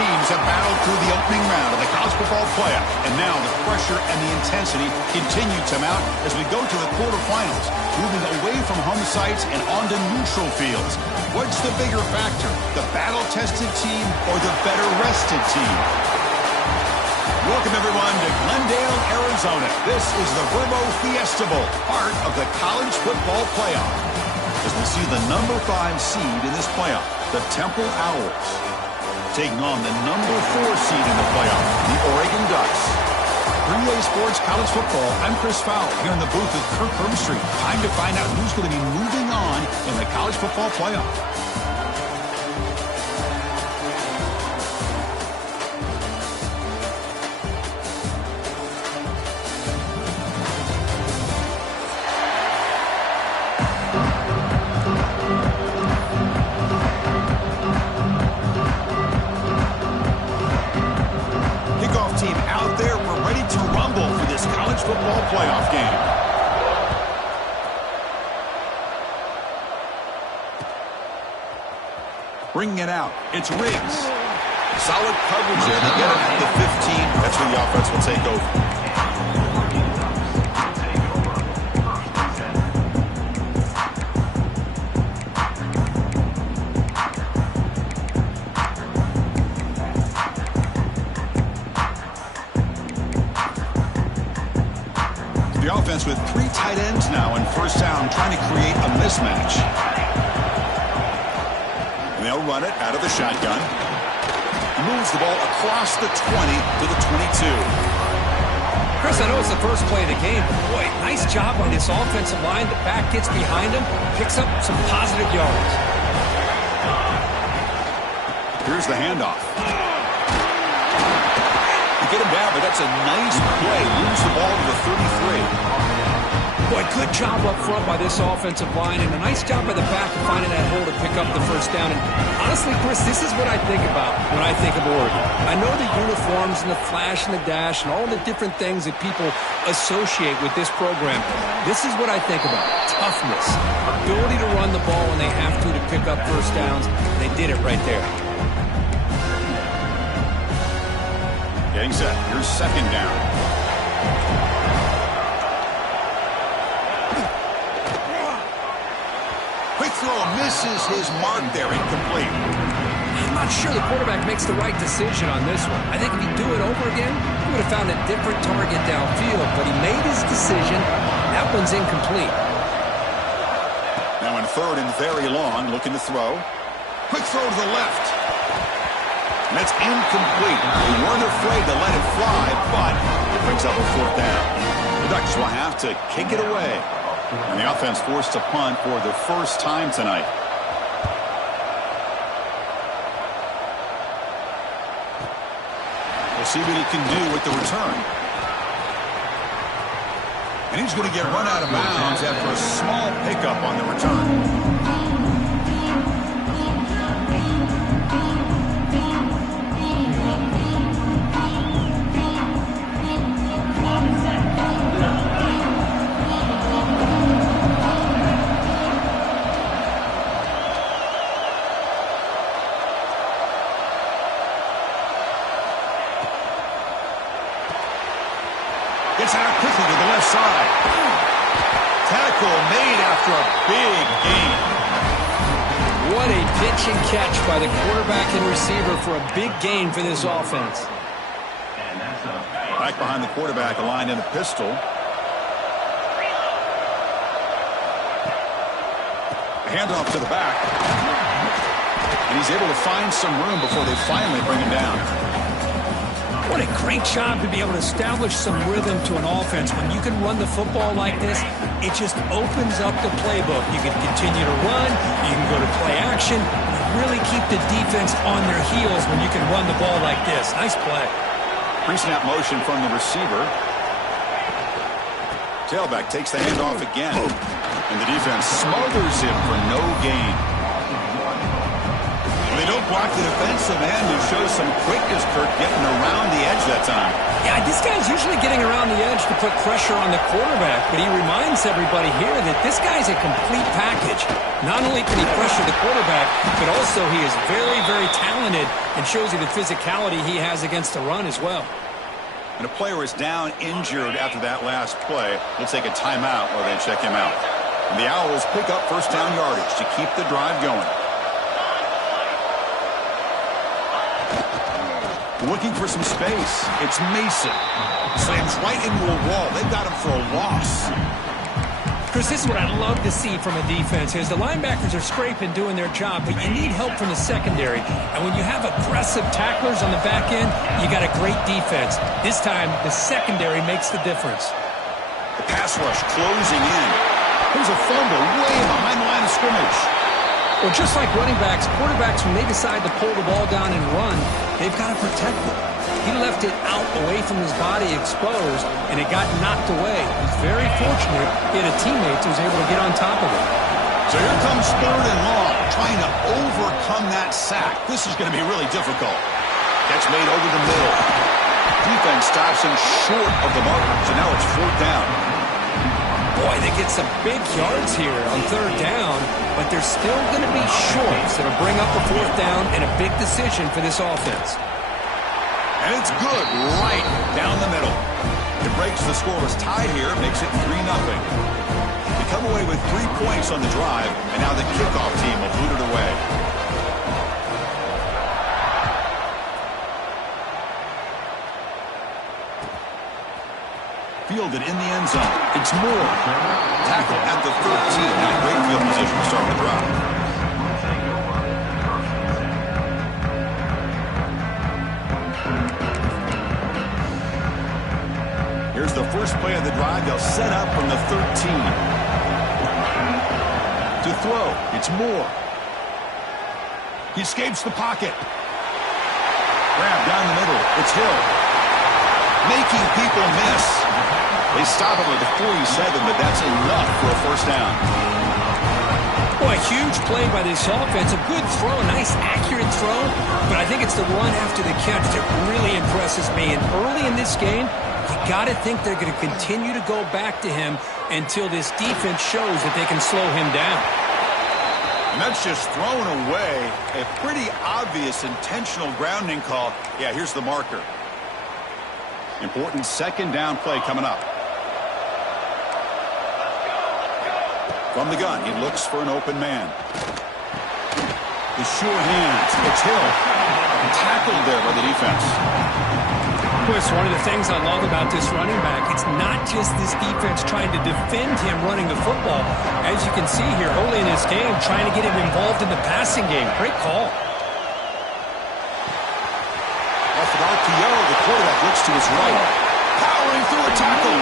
teams have battled through the opening round of the college football playoff, and now the pressure and the intensity continue to mount as we go to the quarterfinals, moving away from home sites and onto neutral fields. What's the bigger factor, the battle-tested team or the better-rested team? Welcome, everyone, to Glendale, Arizona. This is the Verbo Fiesta Bowl, part of the college football playoff. As we see the number 5 seed in this playoff, the Temple Owls, taking on the number 4 seed in the playoff, the Oregon Ducks. 3A Sports College Football, I'm Chris Fowler, here in the booth with Kirk Herbstreit. Time to find out who's going to be moving on in the college football playoff. Football playoff game. Bringing it out, it's Riggs. Solid coverage there to get him at the 15. That's where the offense will take over. With 3 tight ends now in first down, trying to create a mismatch. And they'll run it out of the shotgun. Moves the ball across the 20 to the 22. Chris, I know it's the first play of the game, but boy, nice job on this offensive line. The back gets behind him, picks up some positive yards. Here's the handoff. Get him down, but that's a nice play. Moves the ball to the 33. Boy, good job up front by this offensive line, and a nice job by the back of finding that hole to pick up the first down. And honestly, Chris, this is what I think about when I think of Oregon. I know the uniforms and the flash and the dash and all the different things that people associate with this program. This is what I think about. Toughness, ability to run the ball when they have to pick up first downs. They did it right there. Getting set. Here's second down. Quick throw misses his mark there. Incomplete. I'm not sure the quarterback makes the right decision on this one. I think if he'd do it over again, he would have found a different target downfield. But he made his decision. That one's incomplete. Now in third and very long, looking to throw. Quick throw to the left. And that's incomplete. They weren't afraid to let it fly, but it brings up a fourth down. The Ducks will have to kick it away. And the offense forced to punt for the first time tonight. We'll see what he can do with the return. And he's going to get run out of bounds after a small pickup on the return. Gets out quickly to the left side. Tackle made after a big gain. What a pitch and catch by the quarterback and receiver for a big gain for this offense. Back behind the quarterback, aligned in a pistol. Handoff to the back. And he's able to find some room before they finally bring him down. What a great job to be able to establish some rhythm to an offense. When you can run the football like this, it just opens up the playbook. You can continue to run, you can go to play action, and really keep the defense on their heels when you can run the ball like this. Nice play. Pre-snap motion from the receiver. Tailback takes the handoff again. And the defense smothers him for no gain. They don't blocked the defensive end to show some quickness, Kirk, getting around the edge that time. Yeah, this guy's usually getting around the edge to put pressure on the quarterback, but he reminds everybody here that this guy's a complete package. Not only can he pressure the quarterback, but also he is very, very talented and shows you the physicality he has against the run as well. And a player is down injured after that last play. We'll take a timeout while they check him out. And the Owls pick up first down yardage to keep the drive going. Looking for some space. It's Mason. Slams right into a wall. They've got him for a loss. Chris, this is what I love to see from a defense is the linebackers are scraping, doing their job, but you need help from the secondary. And when you have aggressive tacklers on the back end, you got a great defense. This time, the secondary makes the difference. The pass rush closing in. Here's a fumble way behind the line of scrimmage. Well, just like running backs, quarterbacks, when they decide to pull the ball down and run, they've got to protect it. He left it out away from his body exposed, and it got knocked away. He's very fortunate he had a teammate who was able to get on top of it. So here comes 3rd and long, trying to overcome that sack. This is going to be really difficult. Catch made over the middle. Defense stops him short of the marker, so now it's 4th down. Boy, they get some big yards here on 3rd down, but they're still going to be shorts that'll bring up the 4th down and a big decision for this offense. And it's good right down the middle. It breaks the scoreless tie here, makes it 3-0. They come away with 3 points on the drive, and now the kickoff team will boot it away. Fielded in the end zone. It's Moore. Tackle at the 13. Now great field position to start the drive. Here's the first play of the drive. They'll set up from the 13. To throw, it's Moore. He escapes the pocket. Grab down the middle. It's Hill. Making people miss. They stop him at the 47, but that's enough for a first down. Boy, huge play by this offense. A good throw, a nice accurate throw, but I think it's the run after the catch that really impresses me. And early in this game, you got to think they're going to continue to go back to him until this defense shows that they can slow him down. And that's just thrown away. A pretty obvious intentional grounding call. Yeah, here's the marker. Important 2nd down play coming up. From the gun, he looks for an open man. The sure hands. It's Hill. Tackled there by the defense. Chris, one of the things I love about this running back, it's not just this defense trying to defend him running the football. As you can see here early in this game, trying to get him involved in the passing game. Great call. Off an RPO, the quarterback looks to his right. Powering through a tackle.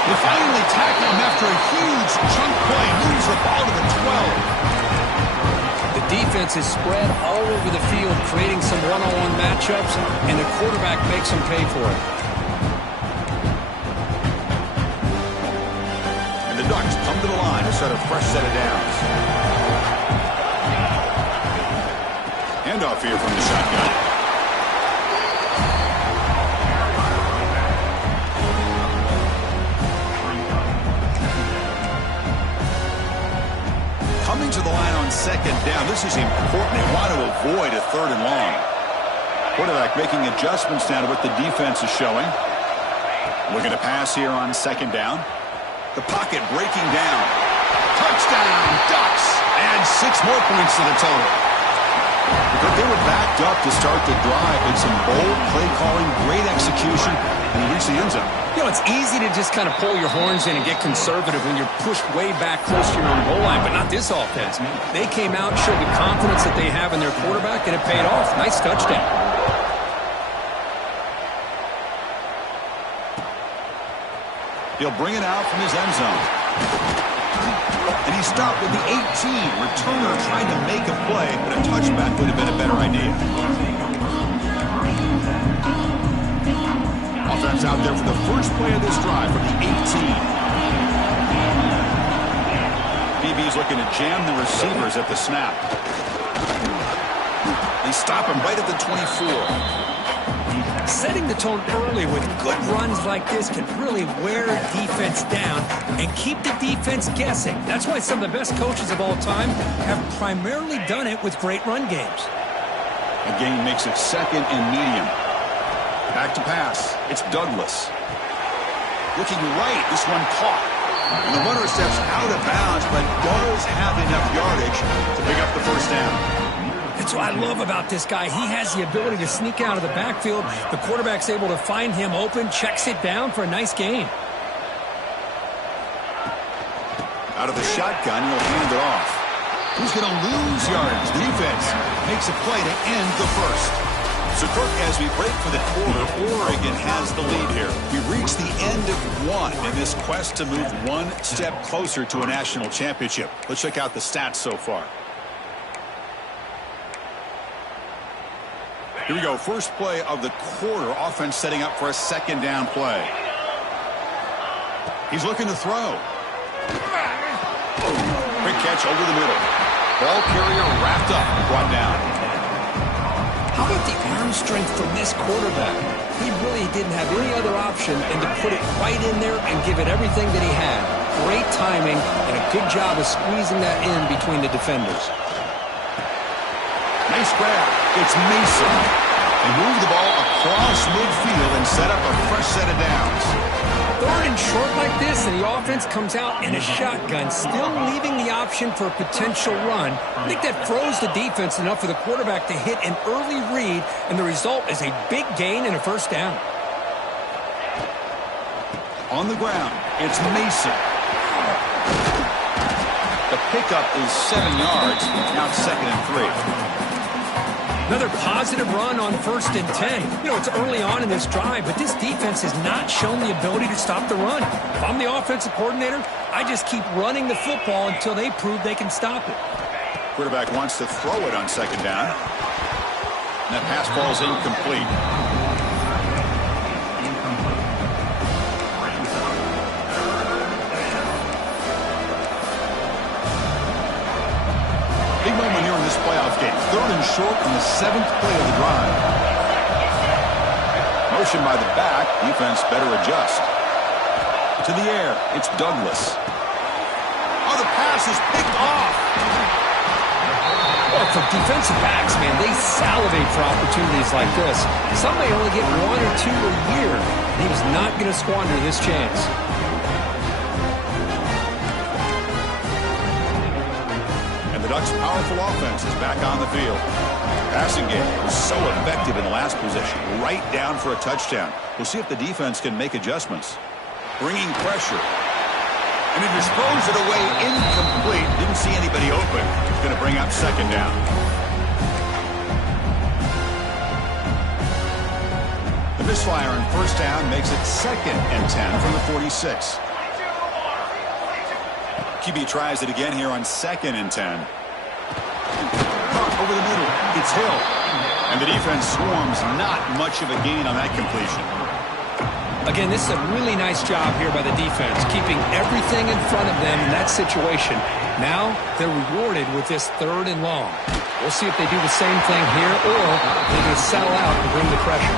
They finally tackle him after a huge chunk play. Moves the ball to the 12. The defense is spread all over the field, creating some one-on-one matchups, and the quarterback makes them pay for it. And the Ducks come to the line to set a fresh set of downs. Handoff here from the shotgun. Coming to the line on 2nd down. This is important. They want to avoid a 3rd and long. Quarterback making adjustments now to what the defense is showing. Looking to pass here on 2nd down. The pocket breaking down. Touchdown, Ducks. And 6 more points to the total. But they were backed up to start the drive with some bold play calling, great execution, and they reached the end zone. You know, it's easy to just kind of pull your horns in and get conservative when you're pushed way back close to your own goal line, but not this offense. They came out, showed the confidence that they have in their quarterback, and it paid off. Nice touchdown. He'll bring it out from his end zone. And he stopped with the 18. Returner trying to make a play, but a touchback would have been a better idea. Offense out there for the first play of this drive from the 18. BB's looking to jam the receivers at the snap. They stop him right at the 24. Setting the tone early with good runs like this can really wear defense down and keep the defense guessing. That's why some of the best coaches of all time have primarily done it with great run games. A gain makes it second and medium. Back to pass. It's Douglas. Looking right. This one caught. And the runner steps out of bounds, but does have enough yardage to pick up the first down. That's what I love about this guy. He has the ability to sneak out of the backfield. The quarterback's able to find him open, checks it down for a nice gain. Out of the shotgun, he'll hand it off. Who's going to lose yardage? The defense makes a play to end the first. So, Kirk, as we break for the quarter, Oregon has the lead here. We reach the end of one in this quest to move one step closer to a national championship. Let's check out the stats so far. Here we go. First play of the quarter. Offense setting up for a second down play. He's looking to throw. Quick catch over the middle. Ball carrier wrapped up and brought down. How about the arm strength from this quarterback? He really didn't have any other option than to put it right in there and give it everything that he had. Great timing and a good job of squeezing that in between the defenders. Nice grab. It's Mason. They move the ball across midfield and set up a fresh set of downs. Third and short like this, and the offense comes out in a shotgun, still leaving the option for a potential run. I think that throws the defense enough for the quarterback to hit an early read, and the result is a big gain and a first down. On the ground, it's Mason. The pickup is 7 yards. Now it's 2nd and 3. Another positive run on 1st and 10. You know, it's early on in this drive, but this defense has not shown the ability to stop the run. If I'm the offensive coordinator, I just keep running the football until they prove they can stop it. Quarterback wants to throw it on 2nd down. And that pass falls incomplete. Big moment here in this playoff game. 3rd and short on the 7th play of the drive. Motion by the back. Defense better adjust. To the air. It's Douglas. Oh, the pass is picked off. Well, for defensive backs, man, they salivate for opportunities like this. Some may only get 1 or 2 a year. He was not going to squander this chance. The Ducks' powerful offense is back on the field. Passing game was so effective in the last possession, right down for a touchdown. We'll see if the defense can make adjustments. Bringing pressure. And he disposed it away incomplete. Didn't see anybody open. It's going to bring up 2nd down. The misfire on 1st down makes it 2nd and 10 from the 46. QB tries it again here on 2nd and 10. Over the middle, it's Hill. And the defense swarms. Not much of a gain on that completion. Again, this is a really nice job here by the defense, keeping everything in front of them in that situation. Now they're rewarded with this 3rd and long. We'll see if they do the same thing here, or they're going to settle out and bring the pressure.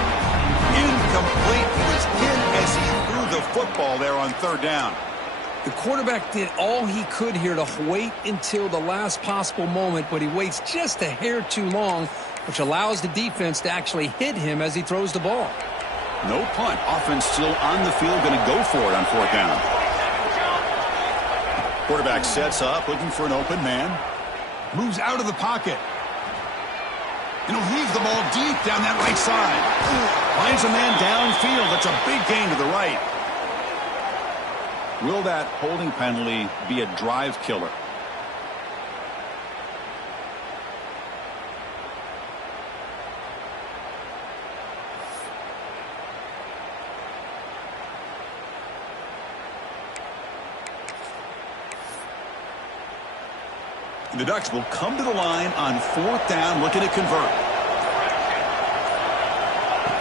Incomplete. He was hit as he threw the football there on 3rd down. The quarterback did all he could here to wait until the last possible moment, but he waits just a hair too long, which allows the defense to actually hit him as he throws the ball. No punt. Offense still on the field, going to go for it on 4th down. Quarterback sets up, looking for an open man. Moves out of the pocket. And he'll heave the ball deep down that right side. Finds a man downfield. That's a big gain to the right. Will that holding penalty be a drive killer? And the Ducks will come to the line on 4th down, looking to convert.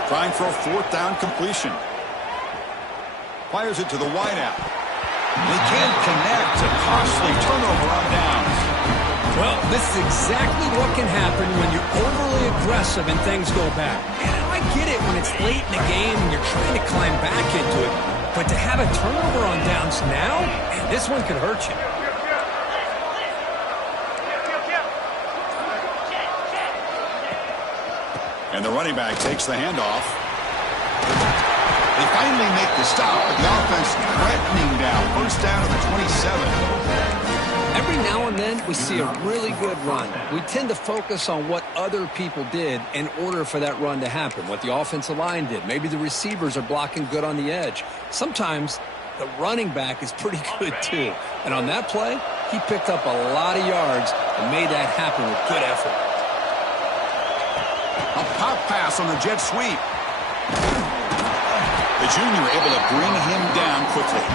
Trying for a 4th down completion. Fires it to the wideout. They can't connect. A costly turnover on downs. Well, this is exactly what can happen when you're overly aggressive and things go bad. And I get it when it's late in the game and you're trying to climb back into it. But to have a turnover on downs now, man, this one could hurt you. And the running back takes the handoff. They finally make the stop, but the offense threatening down. First down to the 27. Every now and then, we see a really good run. We tend to focus on what other people did in order for that run to happen, what the offensive line did. Maybe the receivers are blocking good on the edge. Sometimes the running back is pretty good, too. And on that play, he picked up a lot of yards and made that happen with good effort. A pop pass on the jet sweep. The junior able to bring him down quickly.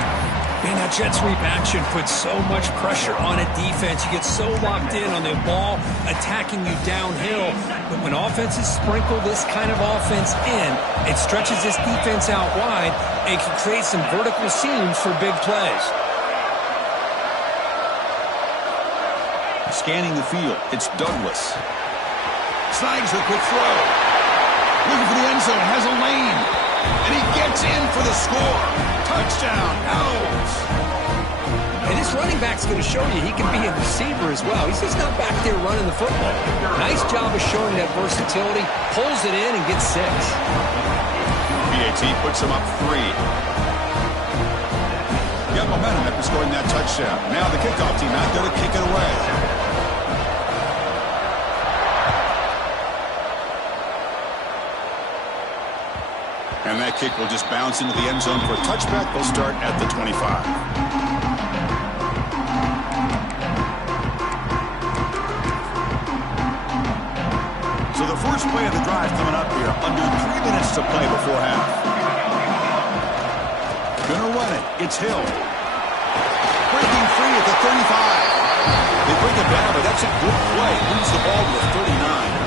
Man, that jet sweep action puts so much pressure on a defense. You get so locked in on the ball attacking you downhill. But when offenses sprinkle this kind of offense in, it stretches this defense out wide and can create some vertical seams for big plays. Scanning the field, it's Douglas. Snags the quick throw. Looking for the end zone, has a lane. And he gets in for the score. Touchdown, Owls. And this running back's going to show you he can be a receiver as well. He's just not back there running the football. Nice job of showing that versatility. Pulls it in and gets 6. PAT puts him up 3. Got momentum after scoring that touchdown. Now the kickoff team out there to kick it away. And that kick will just bounce into the end zone for a touchback. They'll start at the 25. So the first play of the drive coming up here. Under 3 minutes to play before half. Gonna run it. It's Hill. Breaking free at the 35. They bring it down, but that's a good play. Moves the ball to the 39.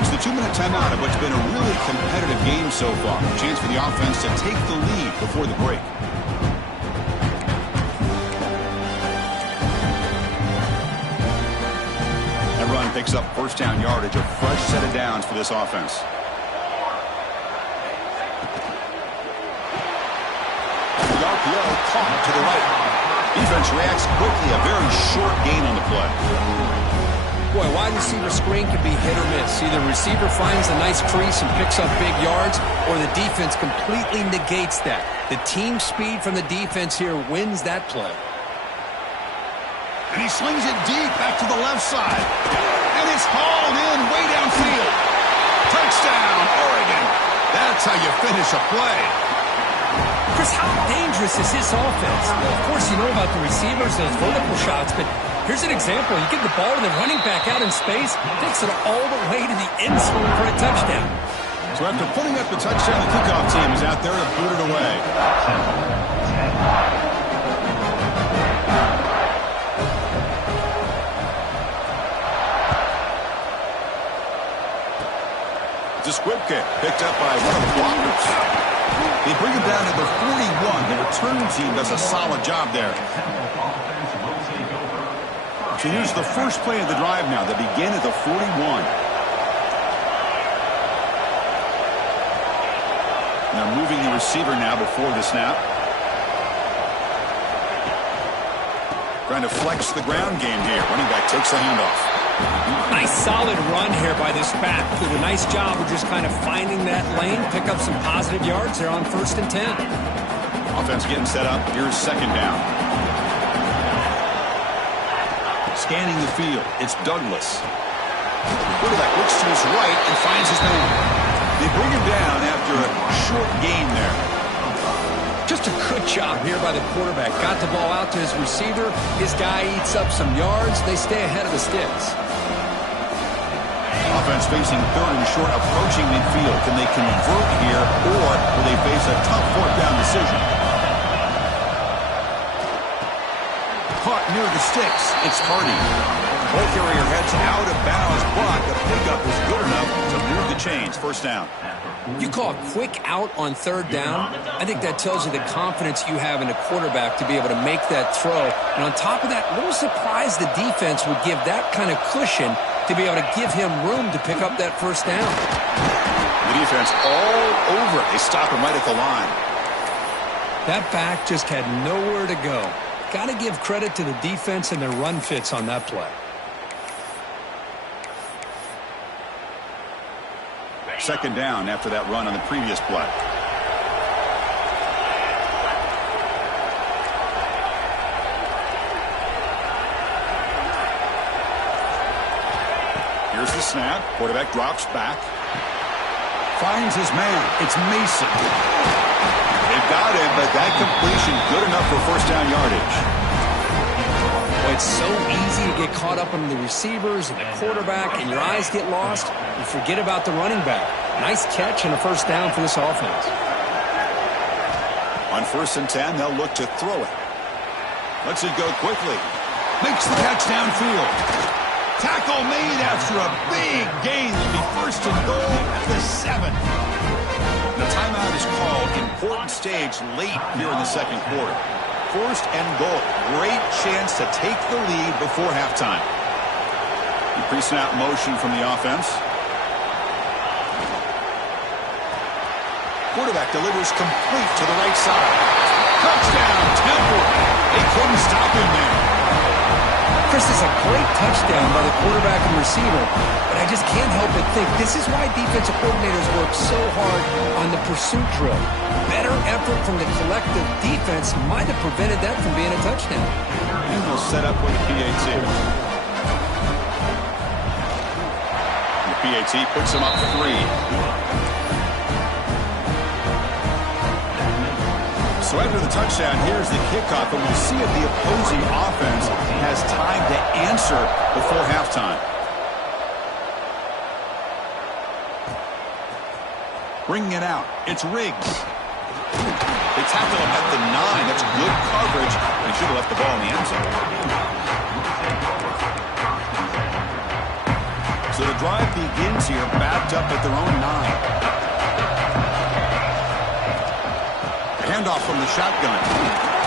It's the 2-minute timeout of what's been a really competitive game so far. A chance for the offense to take the lead before the break. That run picks up first down yardage, a fresh set of downs for this offense. The RPO caught to the right. Defense reacts quickly, a very short gain on the play. Boy, wide receiver screen can be hit or miss. Either receiver finds a nice crease and picks up big yards, or the defense completely negates that. The team speed from the defense here wins that play. And he slings it deep back to the left side. And it's hauled in way downfield. Touchdown, Oregon. That's how you finish a play. Chris, how dangerous is this offense? Well, of course, you know about the receivers, those vertical shots, but here's an example. You get the ball to the running back out in space, takes it all the way to the end zone for a touchdown. So after putting up the touchdown, the kickoff team is out there to boot it away. It's a squib kick picked up by one of the blockers. They bring him down to the 41. The return team does a solid job there. So here's the first play of the drive now. They begin at the 41. Now moving the receiver now before the snap. Trying to flex the ground game here. Running back takes the handoff. Nice solid run here by this back. Did a nice job of just kind of finding that lane, pick up some positive yards there on 1st and 10. Offense getting set up. Here's second down. Scanning the field, it's Douglas. The quarterback looks to his right and finds his man. They bring him down after a short gain there. Just a good job here by the quarterback. Got the ball out to his receiver. His guy eats up some yards. They stay ahead of the sticks. Offense facing 3rd and short, approaching midfield. Can they convert here, or will they face a tough 4th down decision? Caught near the sticks. It's Hardy. Ball carrier heads out of bounds, but the pickup is good enough to move the chains. First down. You call a quick out on third down. I think that tells you the confidence you have in a quarterback to be able to make that throw. And on top of that, a little surprised the defense would give that kind of cushion to be able to give him room to pick up that first down. The defense all over it. They stop him right at the line. That back just had nowhere to go. Got to give credit to the defense and their run fits on that play. Second down after that run on the previous play. Here's the snap. Quarterback drops back. Finds his man. It's Mason. They've got him, but that completion good enough for first down yardage. Well, it's so easy to get caught up in the receivers and the quarterback, and your eyes get lost. You forget about the running back. Nice catch and a first down for this offense. On 1st and 10, they'll look to throw it. Lets it go quickly. Makes the catch downfield. Tackle made after a big gain. Will be first and goal at the 7. The timeout is called. Important stage late here in the second quarter. First and goal. Great chance to take the lead before halftime. The pre-snap motion from the offense. Quarterback delivers complete to the right side. Touchdown, Temple. They couldn't stop him there. Chris, is a great touchdown by the quarterback and receiver, but I just can't help but think this is why defensive coordinators work so hard on the pursuit drill. Better effort from the collective defense might have prevented that from being a touchdown. And we'll set up with the PAT. The PAT puts him up 3. So after the touchdown, here's the kickoff, and we'll see if the opposing offense has time to answer before halftime. Bringing it out, it's Riggs. They tackle him at the 9. That's good coverage. They should have left the ball in the end zone. So the drive begins here, backed up at their own 9. Handoff from the shotgun.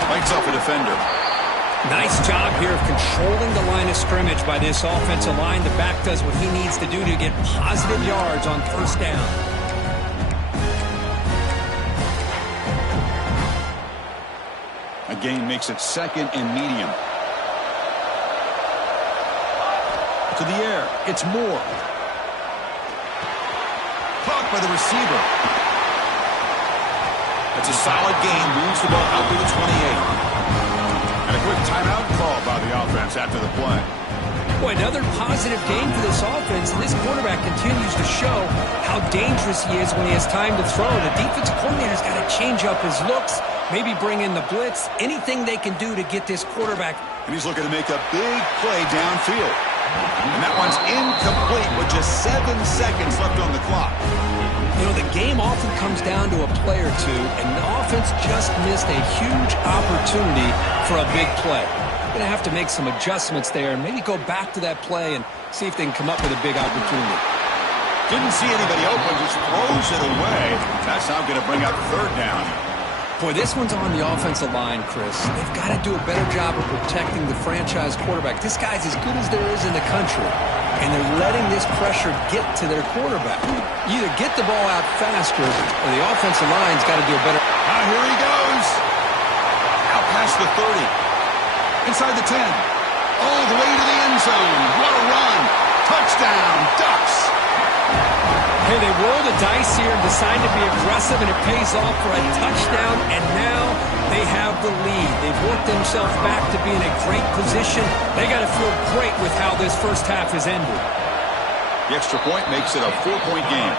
Lights off a defender. Nice job here of controlling the line of scrimmage by this offensive line. The back does what he needs to do to get positive yards on first down. A gain makes it 2nd and medium. To the air. It's Moore. Caught by the receiver. It's a solid gain, moves the ball out to the 28. And a quick timeout call by the offense after the play. Boy, another positive game for this offense, and this quarterback continues to show how dangerous he is when he has time to throw. The defensive coordinator's got to change up his looks, maybe bring in the blitz, anything they can do to get this quarterback. And he's looking to make a big play downfield. And that one's incomplete with just 7 seconds left on the clock. You know, the game often comes down to a play or two, and the offense just missed a huge opportunity for a big play. Going to have to make some adjustments there and maybe go back to that play and see if they can come up with a big opportunity. Didn't see anybody open, just throws it away. That's now going to bring up 3rd down. Boy, this one's on the offensive line, Chris. They've got to do a better job of protecting the franchise quarterback. This guy's as good as there is in the country, and they're letting this pressure get to their quarterback. You either get the ball out faster, or the offensive line's got to do a better. Here he goes. Out past the 30. Inside the 10. All the way to the end zone. What a run. Touchdown, Ducks. Hey, they roll the dice here and decide to be aggressive, and it pays off for a touchdown, and now they have the lead. They've worked themselves back to be in a great position. They got to feel great with how this first half has ended. The extra point makes it a 4-point game.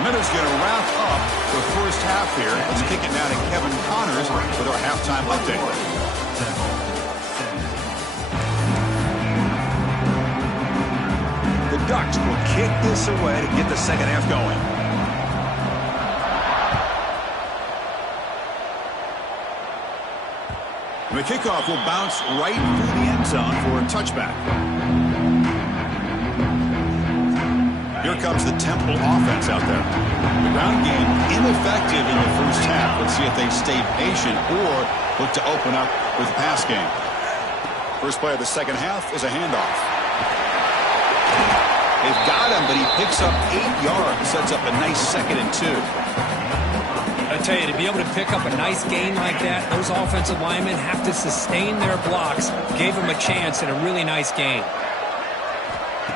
Miller's going to wrap up the first half here. Let's kick it now to Kevin Connors with our halftime update. The Ducks will kick this away to get the second half going. And the kickoff will bounce right through the end zone for a touchback. Here Here comes the Temple offense out there. The ground game ineffective in the first half. Let's see if they stay patient or look to open up with the pass game. First play of the second half is a handoff. They've got him, but he picks up 8 yards. Sets up a nice 2nd and 2. I tell you, to be able to pick up a nice gain like that, those offensive linemen have to sustain their blocks. Gave him a chance and a really nice gain.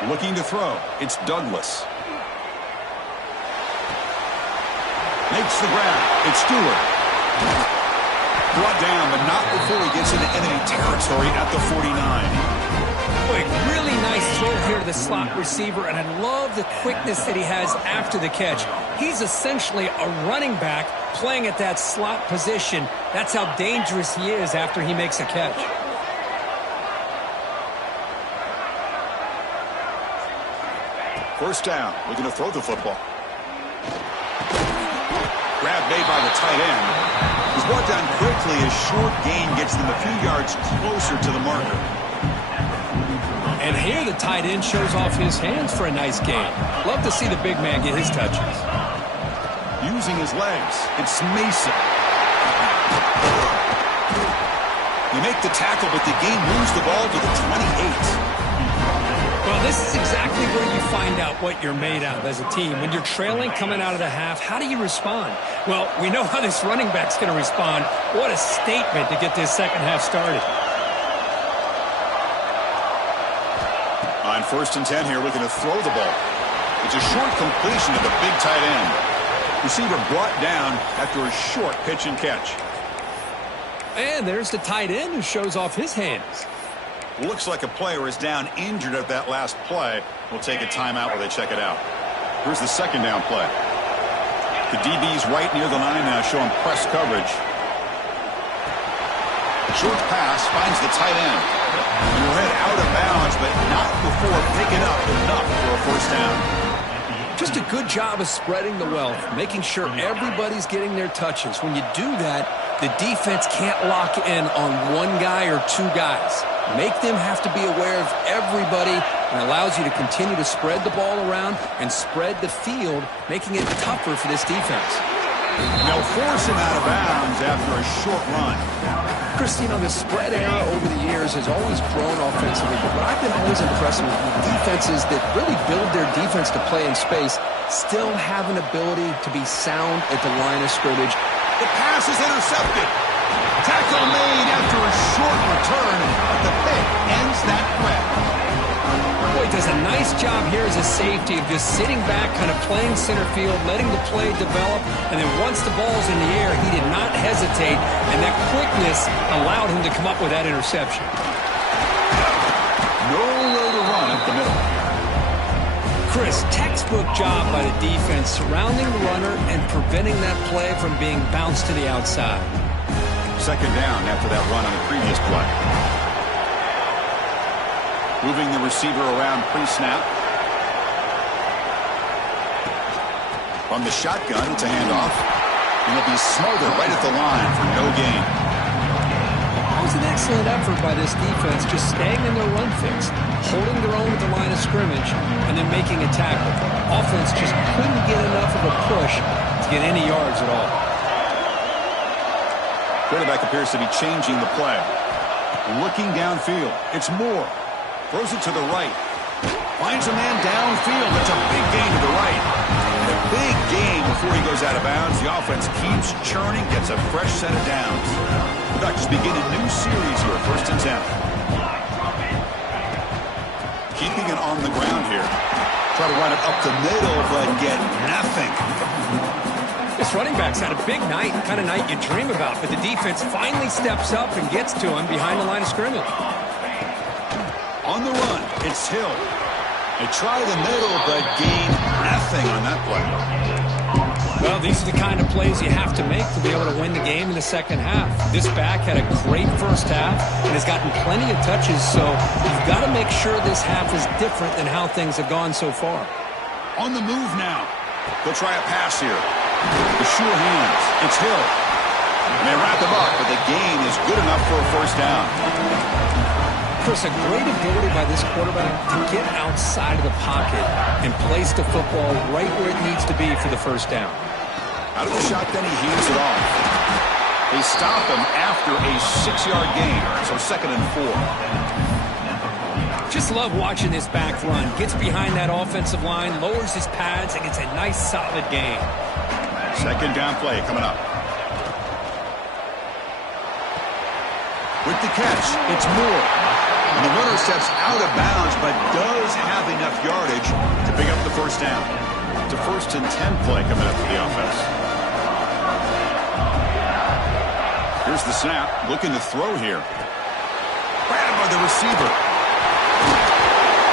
Looking to throw. It's Douglas. Makes the grab. It's Stewart. Brought down, but not before he gets into enemy territory at the 49. Boy, really nice throw here to the slot receiver, and I love the quickness that he has after the catch. He's essentially a running back playing at that slot position. That's how dangerous he is after he makes a catch. First down, looking to throw the football. Grab made by the tight end. He's brought down quickly as short gain gets them a few yards closer to the marker. And here the tight end shows off his hands for a nice gain. Love to see the big man get his touches. Using his legs, it's Mason. You make the tackle, but the game moves the ball to the 28. Well, this is exactly where you find out what you're made of as a team. When you're trailing coming out of the half, how do you respond? Well, we know how this running back's going to respond. What a statement to get this second half started. On 1st and 10 here, looking to throw the ball. It's a short completion to the big tight end. Receiver brought down after a short pitch and catch. And there's the tight end who shows off his hands. Looks like a player is down injured at that last play. We'll take a timeout while they check it out. Here's the second down play. The DB's right near the line now, showing press coverage. Short pass finds the tight end. You're head out of bounds, but not before picking up enough for a first down. Just a good job of spreading the wealth, making sure everybody's getting their touches. When you do that, the defense can't lock in on one guy or 2 guys. Make them have to be aware of everybody, and allows you to continue to spread the ball around and spread the field, making it tougher for this defense. They'll force him out of bounds after a short run. Chris, you know, the spread era over the years has always grown offensively, but what I've been always impressed with defenses that really build their defense to play in space still have an ability to be sound at the line of scrimmage. The pass is intercepted. Tackle made after a short return, but the pick ends that threat. Boy, does a nice job here as a safety of just sitting back, kind of playing center field, letting the play develop, and then once the ball's in the air, he did not hesitate, and that quickness allowed him to come up with that interception. Nowhere to run up the middle. Chris, textbook job by the defense surrounding the runner and preventing that play from being bounced to the outside. Second down after that run on the previous play. Moving the receiver around pre-snap. From the shotgun, it's a handoff. And it'll be smothered right at the line for no gain. That was an excellent effort by this defense, just staying in their run fix, holding their own at the line of scrimmage, and then making a tackle. Offense just couldn't get enough of a push to get any yards at all. Quarterback appears to be changing the play. Looking downfield. It's Moore. Throws it to the right. Finds a man downfield. That's a big gain to the right. And a big gain before he goes out of bounds. The offense keeps churning, gets a fresh set of downs. The Ducks begin a new series here, 1st and 10. Keeping it on the ground here. Try to run it up the middle, but get nothing. This running back's had a big night, the kind of night you dream about, but the defense finally steps up and gets to him behind the line of scrimmage. On the run, it's Hill. They try the middle, but gain nothing on that play. Well, these are the kind of plays you have to make to be able to win the game in the second half. This back had a great first half and has gotten plenty of touches, so you've got to make sure this half is different than how things have gone so far. On the move now. They'll try a pass here. The sure hands. It's Hill. And they wrap him up, but the gain is good enough for a first down. Chris, a great ability by this quarterback to get outside of the pocket and place the football right where it needs to be for the first down. Out of the shotgun, he heaves it off. They stop him after a 6-yard gain, so 2nd and 4. Just love watching this back run. Gets behind that offensive line, lowers his pads, and gets a nice solid gain. 2nd down play coming up. With the catch, it's Moore. And the runner steps out of bounds, but does have enough yardage to pick up the first down. It's a 1st and 10 play coming up for the offense. Here's the snap, looking to throw here. Grabbed by the receiver.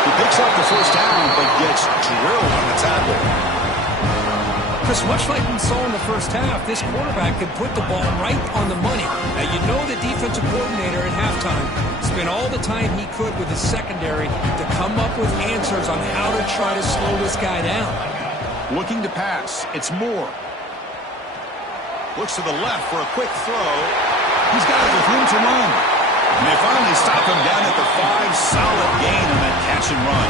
He picks up the first down, but gets drilled on the tackle. Chris, much like we saw in the first half, this quarterback could put the ball right on the money. Now, you know the defensive coordinator at halftime spent all the time he could with the secondary to come up with answers on how to try to slow this guy down. Looking to pass. It's Moore. Looks to the left for a quick throw. He's got it with room to run. And they finally stop him down at the 5. Solid gain on that catch and run.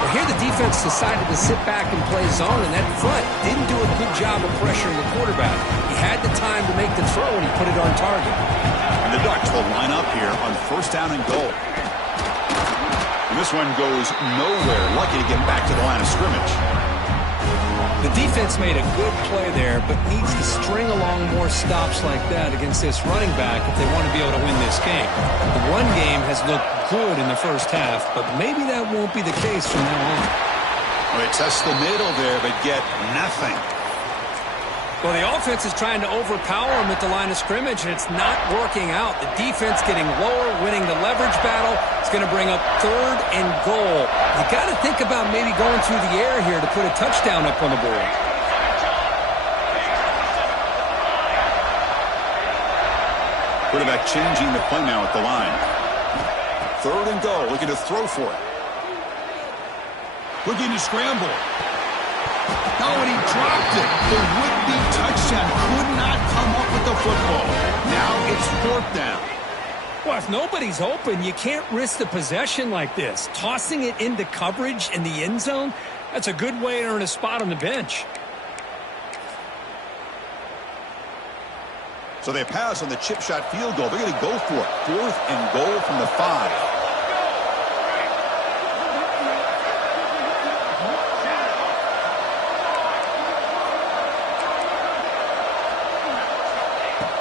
Well, here the defense decided to sit back and play zone, and that front didn't do a good job of pressuring the quarterback. He had the time to make the throw, and he put it on target. And the Ducks will line up here on 1st down and goal. And this one goes nowhere. Lucky to get back to the line of scrimmage. The defense made a good play there, but needs to string along more stops like that against this running back if they want to be able to win this game. The run game has looked good in the first half, but maybe that won't be the case from now on. Well, they test the middle there, but get nothing. Well, the offense is trying to overpower him at the line of scrimmage, and it's not working out. The defense getting lower, winning the leverage battle. It's going to bring up 3rd and goal. You got to think about maybe going through the air here to put a touchdown up on the board. Quarterback changing the play now at the line. 3rd and goal, looking to throw for it. Looking to scramble. Oh, and he dropped it. The would-be touchdown could not come up with the football. Now it's 4th down. Well, if nobody's open, you can't risk the possession like this. Tossing it into coverage in the end zone, that's a good way to earn a spot on the bench. So they pass on the chip shot field goal. They're going to go for it. 4th and goal from the 5.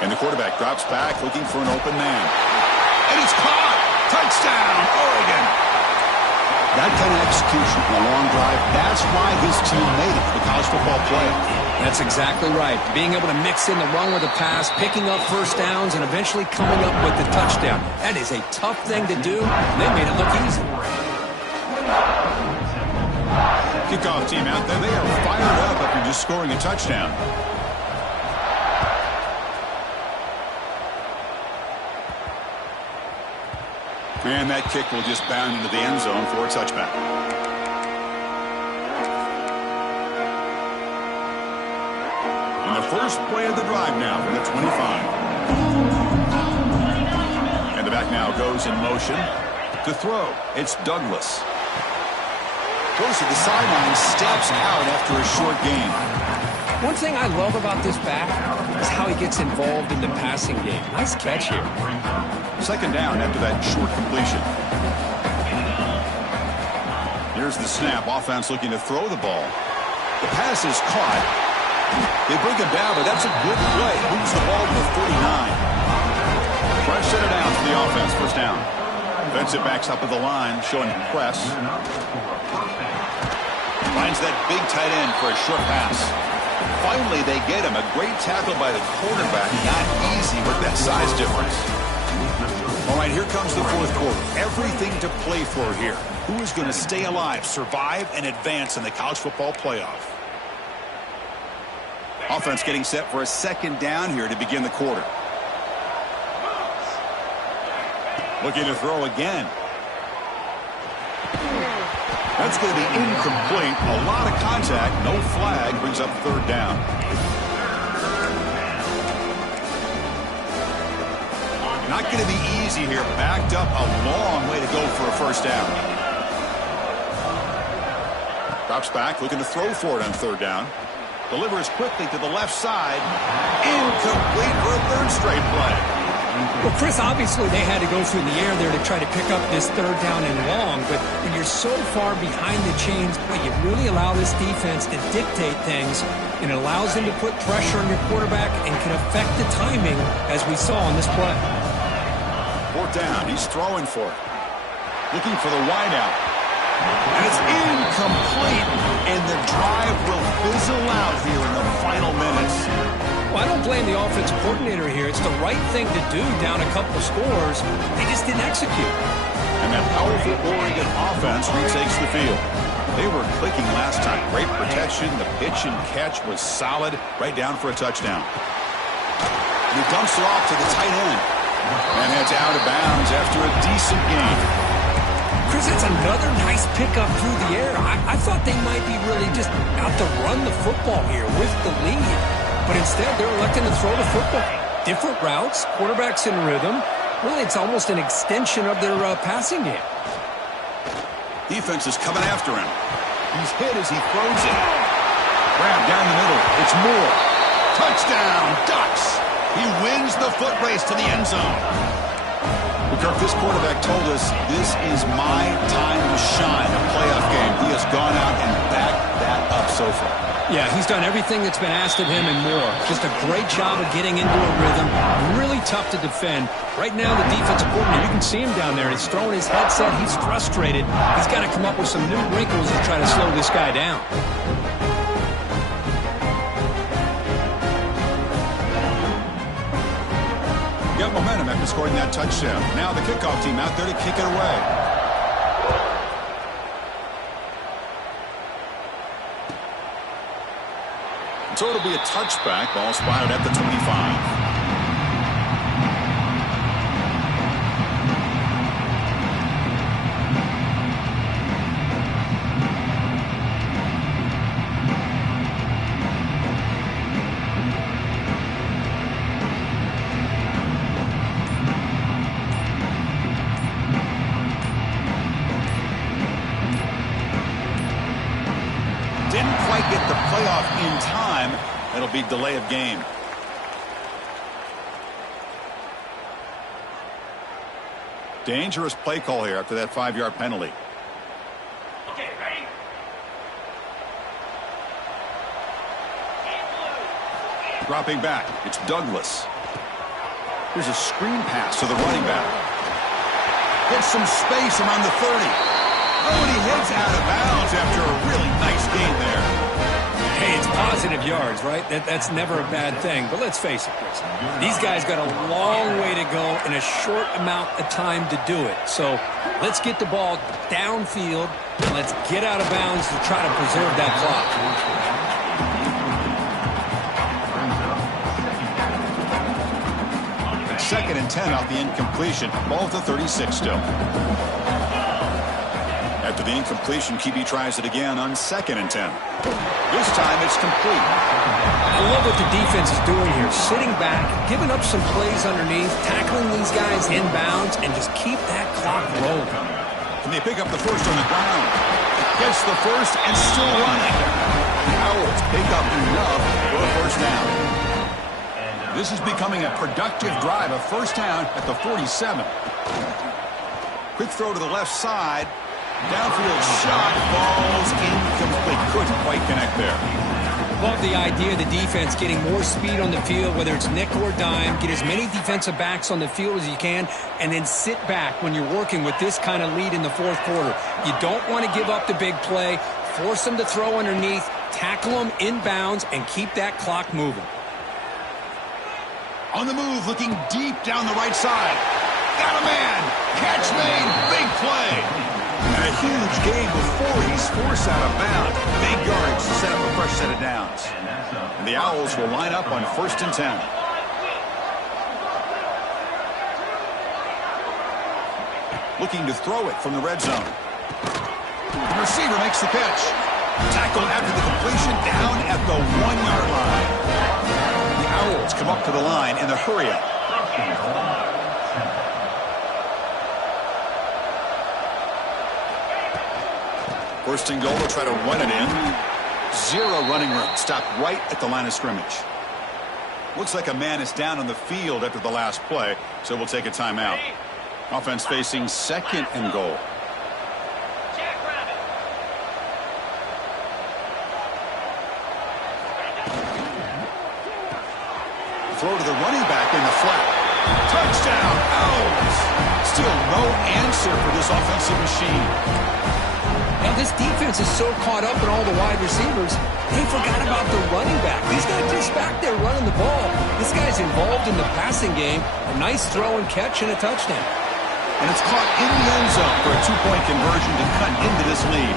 And the quarterback drops back, looking for an open man. And it's caught! Touchdown, Oregon! That kind of execution on a long drive, that's why his team made it to the college football playoff. That's exactly right. Being able to mix in the run with the pass, picking up first downs, and eventually coming up with the touchdown. That is a tough thing to do, and they made it look easy. Kickoff team out there, they are fired up after just scoring a touchdown. And that kick will just bound into the end zone for a touchback. And the first play of the drive now from the 25. And the back now goes in motion to throw. It's Douglas. Goes to the sideline, steps out after a short gain. One thing I love about this back is how he gets involved in the passing game. Nice catch here. 2nd down after that short completion. Here's the snap. Offense looking to throw the ball. The pass is caught. They bring him down, but that's a good play. Moves the ball to the 49. Press it down for the offense. 1st down. Defensive backs up at the line, showing press. Finds that big tight end for a short pass. Finally, they get him. A great tackle by the quarterback. Not easy with that size difference. All right, here comes the 4th quarter. Everything to play for here. Who is going to stay alive, survive, and advance in the college football playoff? Offense getting set for a 2nd down here to begin the quarter. Looking to throw again. That's going to be incomplete. A lot of contact. No flag. Brings up 3rd down. Not going to be easy here. Backed up a long way to go for a first down. Drops back, looking to throw for it on third down. Delivers quickly to the left side. Incomplete for a third straight play. Well, Chris, obviously they had to go through the air there to try to pick up this third down and long, but when you're so far behind the chains, boy, you really allow this defense to dictate things, and it allows them to put pressure on your quarterback and can affect the timing, as we saw on this play. Fourth down, he's throwing for it. Looking for the wideout. And it's incomplete, and the drive will fizzle out here in the final minutes. Well, I don't blame the offensive coordinator here. It's the right thing to do down a couple scores. They just didn't execute. And that powerful Oregon offense retakes the field. They were clicking last time. Great protection. The pitch and catch was solid. Right down for a touchdown. And he dumps it off to the tight end. And heads out of bounds after a decent gain. Chris, it's another nice pickup through the air. I thought they might be really just out to run the football here with the lead. But instead, they're electing to throw the football. Different routes, quarterbacks in rhythm. Really, it's almost an extension of their passing game. Defense is coming after him. He's hit as he throws it. Grab down the middle. It's Moore. Touchdown, Ducks. He wins the foot race to the end zone. Kirk, this quarterback told us this is my time to shine, a playoff game. He has gone out and backed that up so far. Yeah, he's done everything that's been asked of him and more. Just a great job of getting into a rhythm. Really tough to defend. Right now, the defensive coordinator, you can see him down there. He's throwing his headset. He's frustrated. He's got to come up with some new wrinkles to try to slow this guy down. Got momentum after scoring that touchdown. Now the kickoff team out there to kick it away. So it'll be a touchback. Ball spotted at the 25. Didn't quite get the playoff in time. It'll be delay of game. Dangerous play call here after that 5-yard penalty. Okay, ready? Dropping back, it's Douglas. Here's a screen pass to the running back. Gets some space around the 30. Oh, and he heads out of bounds after a really nice gain there. Hey, it's positive yards, right? That's never a bad thing. But let's face it, Chris. These guys got a long way to go in a short amount of time to do it. So let's get the ball downfield. And let's get out of bounds to try to preserve that clock. Second and 10 off the incompletion. Ball at the 36 still. After the incompletion, QB tries it again on second and 10. This time it's complete. I love what the defense is doing here. Sitting back, giving up some plays underneath, tackling these guys inbounds, and just keep that clock rolling. Can they pick up the first on the ground? Gets the first and still running. The Owls pick up enough for a first down. This is becoming a productive drive. A first down at the 47. Quick throw to the left side. Downfield shot falls incomplete. Couldn't quite connect there. Love the idea of the defense getting more speed on the field, whether it's nickel or dime. Get as many defensive backs on the field as you can, and then sit back when you're working with this kind of lead in the fourth quarter. You don't want to give up the big play. Force them to throw underneath, tackle them inbounds, and keep that clock moving. On the move, looking deep down the right side. Got a man. Catch made. Big play. And a huge gain before he's forced out of bounds. Big yardage to set up a fresh set of downs. And the Owls will line up on first and 10. Looking to throw it from the red zone. The receiver makes the catch. Tackled after the completion down at the 1-yard line. The Owls come up to the line in the hurry-up. First and goal, they'll try to run it in. Zero running room. Stopped right at the line of scrimmage. Looks like a man is down on the field after the last play, so we'll take a timeout. Offense facing second and goal. Throw to the running back in the flat. Touchdown! Out! Still no answer for this offensive machine. Now, this defense is so caught up in all the wide receivers, they forgot about the running back. He's not just back there running the ball. This guy's involved in the passing game. A nice throw and catch and a touchdown. And it's caught in the end zone for a two-point conversion to cut into this lead.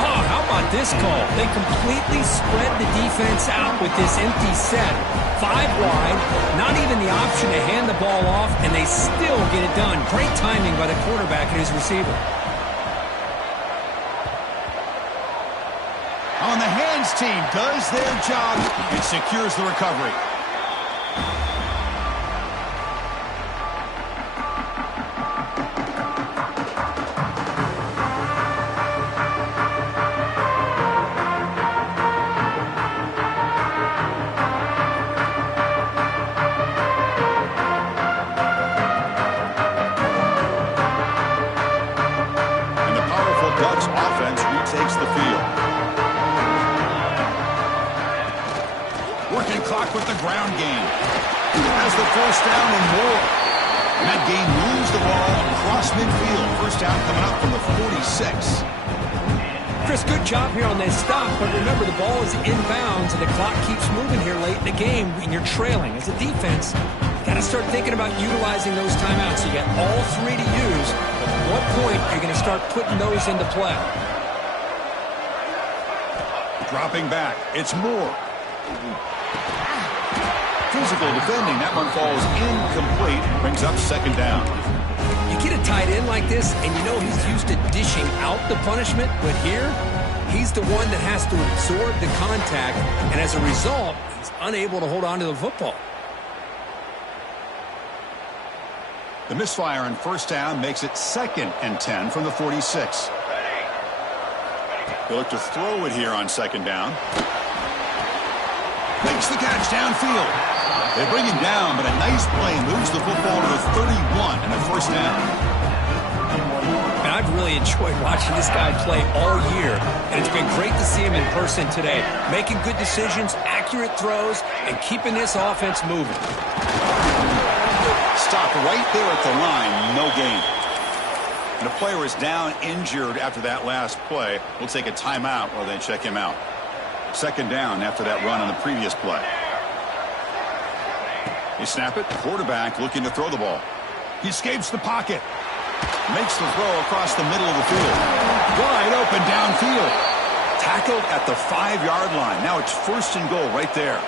Oh, how about this call? They completely spread the defense out with this empty set. 5 wide, not even the option to hand the ball off, and they still get it done. Great timing by the quarterback and his receiver. On the hands team does their job. It secures the recovery. And the powerful Ducks offense retakes the field. Working clock with the ground game. Has the first down and more. And that game moves the ball across midfield. First down coming up from the 46. Chris, good job here on this stop, but remember the ball is inbounds and the clock keeps moving here late in the game and you're trailing. As a defense, you got to start thinking about utilizing those timeouts. You got all 3 to use, but at what point are you going to start putting those into play? Dropping back. It's Moore. Physical defending. That one falls incomplete. Brings up second down. You get a tight end like this, and you know he's used to dishing out the punishment, but here, he's the one that has to absorb the contact, and as a result, he's unable to hold on to the football. The misfire on first down makes it 2nd and 10 from the 46. They'll look to throw it here on second down. Makes the catch downfield. They bring him down, but a nice play moves the football to the 31 and a first down. And I've really enjoyed watching this guy play all year, and it's been great to see him in person today, making good decisions, accurate throws, and keeping this offense moving. Stop right there at the line, no gain. And the player is down injured after that last play. We'll take a timeout while they check him out. Second down after that run on the previous play. They snap it. Quarterback looking to throw the ball. He escapes the pocket. Makes the throw across the middle of the field. Wide open downfield. Tackled at the 5-yard line. Now it's first and goal right there.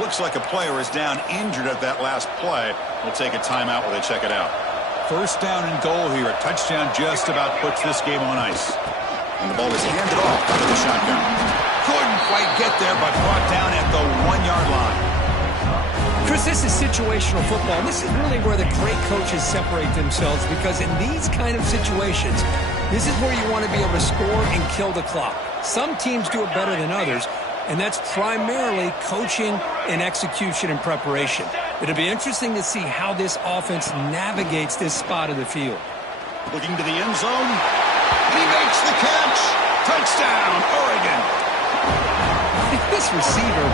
Looks like a player is down injured at that last play. We'll take a timeout while they check it out. First down and goal here. A touchdown just about puts this game on ice. And the ball is handed off out of the shotgun. Couldn't quite get there, but brought down at the 1-yard line. Chris, this is situational football, and this is really where the great coaches separate themselves, because in these kind of situations, this is where you want to be able to score and kill the clock. Some teams do it better than others, and that's primarily coaching and execution and preparation. It'll be interesting to see how this offense navigates this spot of the field. Looking to the end zone. He makes the catch. Touchdown, Oregon. This receiver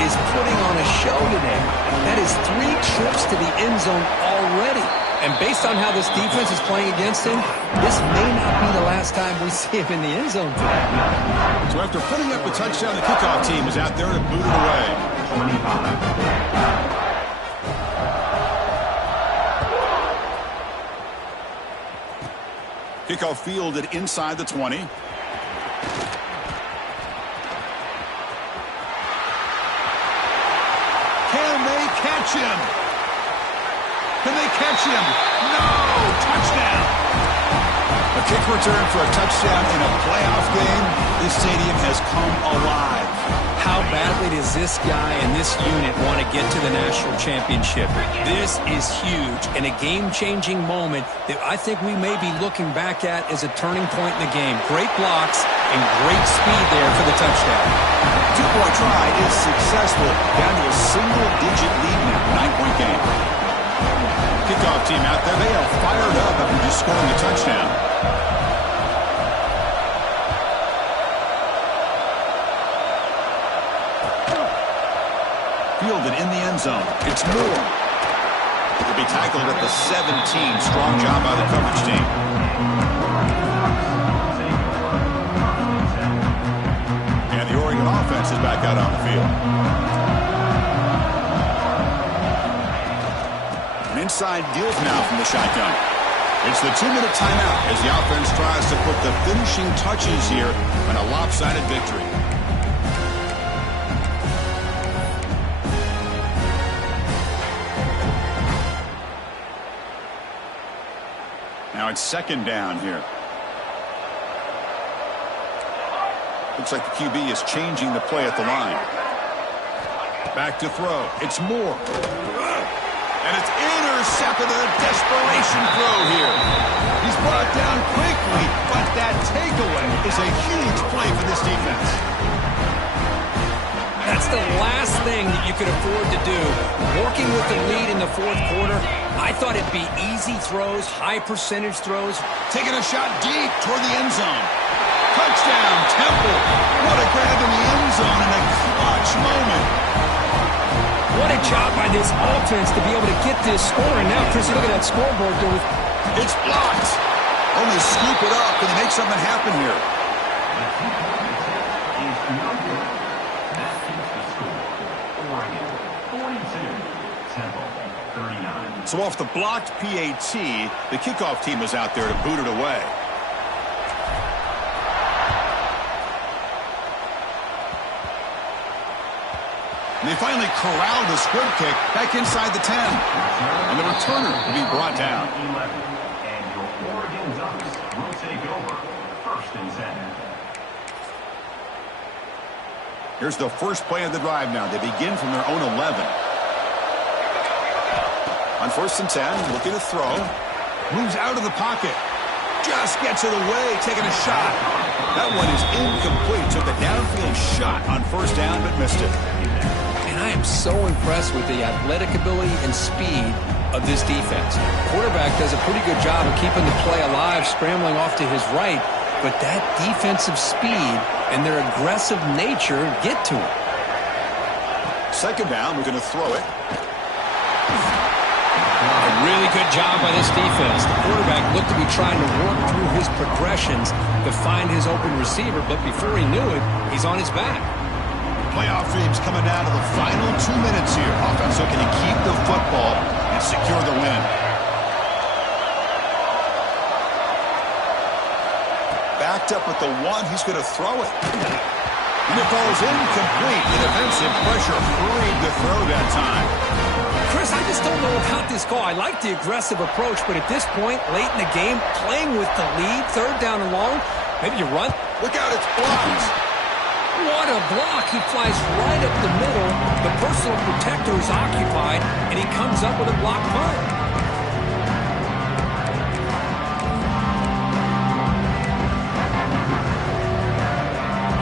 is putting on a show today. That is 3 trips to the end zone already. And based on how this defense is playing against him, this may not be the last time we see him in the end zone today. So after putting up a touchdown, the kickoff team is out there to boot it away. Kickoff fielded inside the 20. Catch him. Can they catch him? No! Touchdown! A kick return for a touchdown in a playoff game. This stadium has come alive. How badly does this guy and this unit want to get to the national championship? This is huge and a game-changing moment that I think we may be looking back at as a turning point in the game. Great blocks and great speed there for the touchdown. Two-point try is successful. Down to a single-digit lead now. 9-point game. Kickoff team out there. They are fired up after just scoring a touchdown. Fielded in the end zone. It's Moore. He'll be tackled at the 17. Strong job by the coverage team. And the Oregon offense is back out on the field. An inside give now from the shotgun. It's the 2-minute timeout as the offense tries to put the finishing touches here on a lopsided victory. Now it's second down here. Looks like the QB is changing the play at the line. Back to throw. It's Moore. And it's intercepted, a desperation throw here. He's brought down quickly, but that takeaway is a huge play for this defense. That's the last thing that you could afford to do. Working with the lead in the fourth quarter, I thought it'd be easy throws, high percentage throws. Taking a shot deep toward the end zone. Touchdown, Temple. What a grab in the end zone in a clutch moment. What a job by this offense to be able to get this score. And now, Chris, look at that scoreboard there. It's blocked. Only scoop it up and make something happen here. So off the blocked PAT, the kickoff team is out there to boot it away. And they finally corralled the squib kick back inside the 10. And the returner will be brought down. And your Oregon Ducks will take over 1st and 10. Here's the first play of the drive now. They begin from their own 11. On 1st and 10, looking to throw. Moves out of the pocket. Just gets it away, taking a shot. That one is incomplete. Took a downfield shot on 1st down, but missed it. And I am so impressed with the athletic ability and speed of this defense. Quarterback does a pretty good job of keeping the play alive, scrambling off to his right. But that defensive speed and their aggressive nature get to him. Second down, we're going to throw it. A really good job by this defense. The quarterback looked to be trying to work through his progressions to find his open receiver, but before he knew it, he's on his back. Playoff dreams coming down to the final 2 minutes here. Offense looking to keep the football and secure the win. Backed up with the 1, he's going to throw it. And it falls incomplete. The defensive pressure hurried to throw that time. Chris, I just don't know about this call. I like the aggressive approach, but at this point, late in the game, playing with the lead, 3rd down and long, maybe you run. Look out, it's blocked. What a block. He flies right up the middle. The personal protector is occupied, and he comes up with a blocked punt.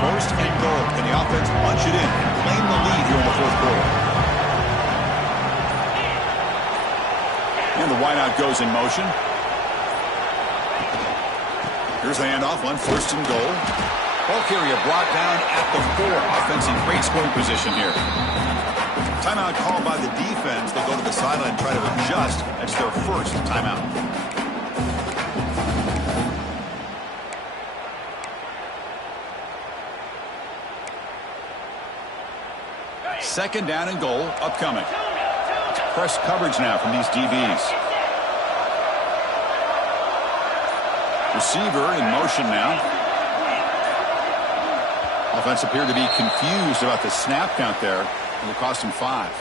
1st and goal. Can the offense punch it in and claim the lead here in the 4th quarter? And the wideout goes in motion. Here's the handoff on 1st and goal. Ball carrier brought down at the 4. Offense in great scoring position here. Timeout called by the defense. They'll go to the sideline and try to adjust. That's their first timeout. Second down and goal upcoming. Press coverage now from these DBs. Receiver in motion now. Offense appeared to be confused about the snap count there. It will cost him 5.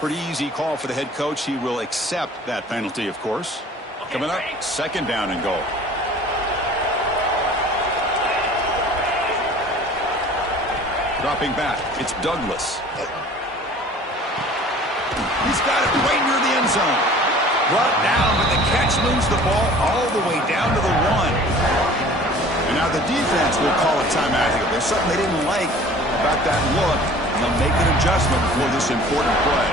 Pretty easy call for the head coach. He will accept that penalty, of course. Coming up, second down and goal. Dropping back, it's Douglas. He's got it right near the end zone. Brought down, but the catch moves the ball all the way down to the 1. And now the defense will call a timeout here. There's something they didn't like about that look, and they'll make an adjustment for this important play.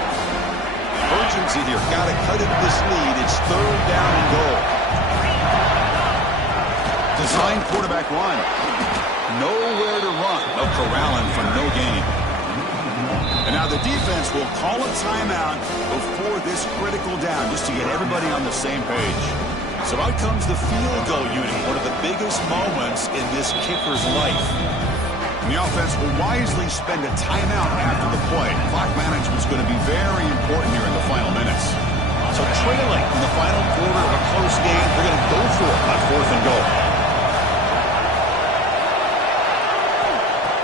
Urgency here. Got to cut into this lead. It's 3rd down and goal. Design quarterback run. Nowhere to run. No corralling for no gain. And now the defense will call a timeout before this critical down, just to get everybody on the same page. So out comes the field goal unit, one of the biggest moments in this kicker's life. And the offense will wisely spend a timeout after the play. Clock management is going to be very important here in the final minutes. So trailing in the final quarter of a close game, they're going to go for it on 4th and goal.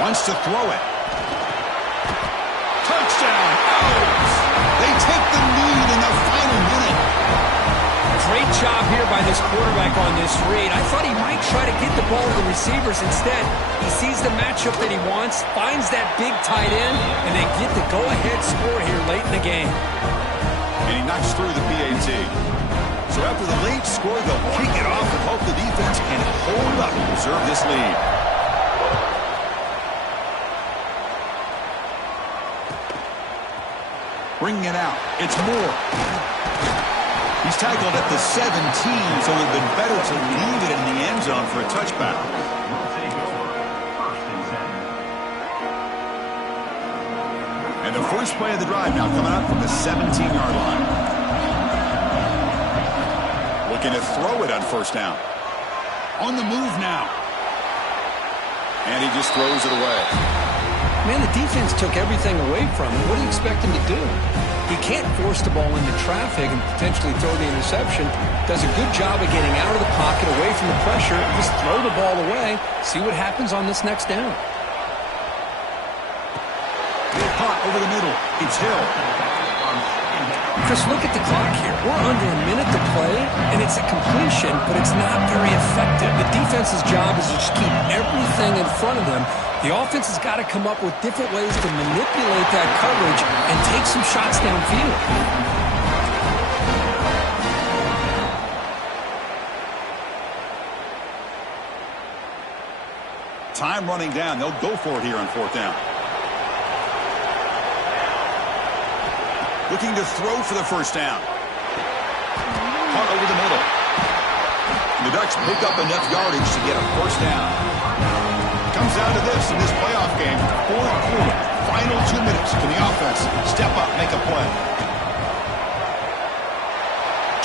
Wants to throw it. Touchdown! Owls! They take the lead in the final minute. Great job here by this quarterback on this read. I thought he might try to get the ball to the receivers. Instead, he sees the matchup that he wants, finds that big tight end, and they get the go-ahead score here late in the game. And he knocks through the PAT. So after the late score, they'll kick it off and hope the defense can hold up and preserve this lead. Bringing it out. It's Moore. He's tackled at the 17, so it would have been better to leave it in the end zone for a touchback. And the first play of the drive now coming up from the 17-yard line. Looking to throw it on 1st down. On the move now. And he just throws it away. Man, the defense took everything away from him. What do you expect him to do? He can't force the ball into traffic and potentially throw the interception. Does a good job of getting out of the pocket, away from the pressure, just throw the ball away, see what happens on this next down. Caught over the middle. It's Hill. Chris, look at the clock here. We're under a minute to play, and it's a completion, but it's not very effective. The defense's job is to just keep everything in front of them. The offense has got to come up with different ways to manipulate that coverage and take some shots downfield. Time running down. They'll go for it here on 4th down. Looking to throw for the 1st down. Caught over the middle. The Ducks pick up enough yardage to get a 1st down. Comes down to this in this playoff game. 4th quarter. Final 2 minutes. Can the offense step up, make a play?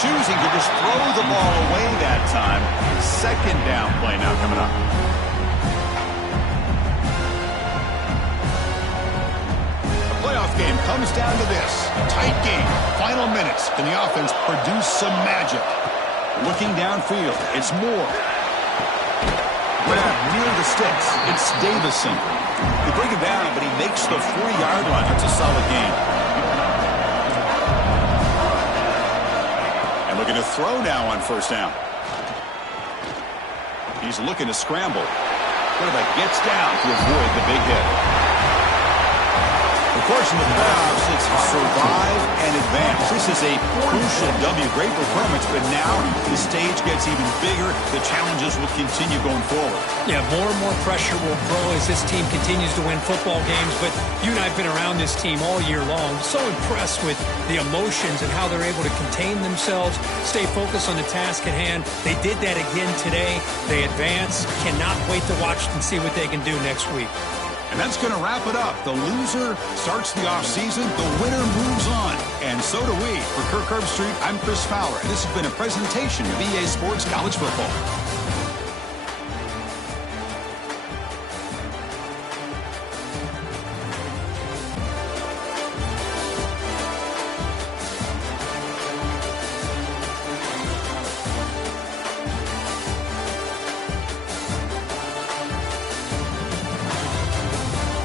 Choosing to just throw the ball away that time. 2nd down play now coming up. The playoff game comes down to this. Tight game. Final minutes. Can the offense produce some magic? Looking downfield. It's Moore. Grab near the sticks. It's Davison. They bring him down, but he makes the 4-yard line. That's a solid gain. And looking to throw now on 1st down. He's looking to scramble. Quarterback gets down to avoid the big hit. Of course, in the playoffs, it's survive and advance. This is a crucial W. Great performance, but now the stage gets even bigger. The challenges will continue going forward. Yeah, more and more pressure will grow as this team continues to win football games. But you and I have been around this team all year long. So impressed with the emotions and how they're able to contain themselves, stay focused on the task at hand. They did that again today. They advance. Cannot wait to watch and see what they can do next week. And that's going to wrap it up. The loser starts the offseason. The winner moves on. And so do we. For Kirk Herbstreit, I'm Chris Fowler. And this has been a presentation of EA Sports College Football.